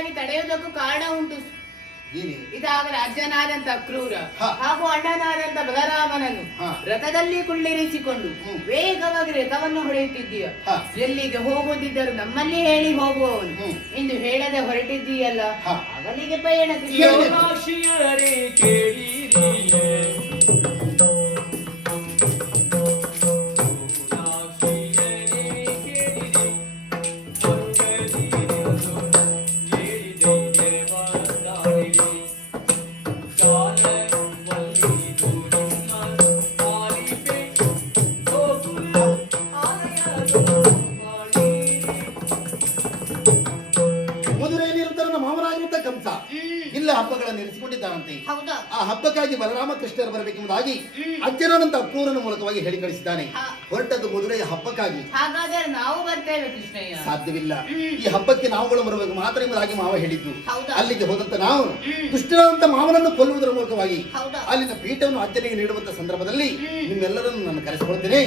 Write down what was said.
ಸರಿಯಾಗಿ ತಡೆಯುವುದಕ್ಕೂ ಕಾರಣ ಉಂಟು. ಇದಾಗಲೇ ಅಜ್ಜನಾದಂತ ಕ್ರೂರ ಹಾಗೂ ಅಣ್ಣನಾದಂತ ಬಲರಾಮನನ್ನು ರಥದಲ್ಲಿ ಕುಳ್ಳಿರಿಸಿಕೊಂಡು ವೇಗವಾಗಿ ರಥವನ್ನು ಹೊಡೆಯುತ್ತಿದ್ದೀಯ. ಎಲ್ಲಿಗೆ ಹೋಗುತ್ತಿದ್ದರು ನಮ್ಮಲ್ಲಿ ಹೇಳಿ ಹೋಗುವವನು ಇಂದು ಹೇಳದೆ ಹೊರಟಿದ್ದೀಯಲ್ಲ, ಅವನಿಗೆ ಪಯಣ ಇಲ್ಲ ಹಬ್ಬಗಳನ್ನು ಇರಿಸಿಕೊಂಡಿದ್ದಾನಂತೆ. ಆ ಹಬ್ಬಕ್ಕಾಗಿ ಬಲರಾಮ ಕೃಷ್ಣರು ಬರಬೇಕೆಂಬುದಾಗಿ ಅಜ್ಜನಂತ ಅಕ್ರೂರನ ಮೂಲಕವಾಗಿ ಹೇಳಿ ಕಳಿಸಿದ್ದಾನೆ. ಹೊರಟದ್ದು ಮಧುರೆಯ ಹಬ್ಬಕ್ಕಾಗಿ. ಹಾಗಾದರೆ ನಾವು ಬರ್ತೇವೆ ಕೃಷ್ಣಯ್ಯ. ಸಾಧ್ಯವಿಲ್ಲ, ಈ ಹಬ್ಬಕ್ಕೆ ನಾವುಗಳು ಬರಬೇಕು ಮಾತ್ರ ಎಂಬುದಾಗಿ ಮಾವ ಹೇಳಿದ್ದು. ಅಲ್ಲಿಗೆ ಹೋದಂತ ನಾವು ದುಷ್ಟನಾದಂತ ಮಾವನನ್ನು ಕೊಲ್ಲುವುದರ ಮೂಲಕವಾಗಿ ಅಲ್ಲಿನ ಪೀಠವನ್ನು ಅಜ್ಜನಿಗೆ ನೀಡುವಂತ ಸಂದರ್ಭದಲ್ಲಿ ನಿಮ್ಮೆಲ್ಲರನ್ನು ನಾನು ಕರೆಸಿಕೊಳ್ತೇನೆ.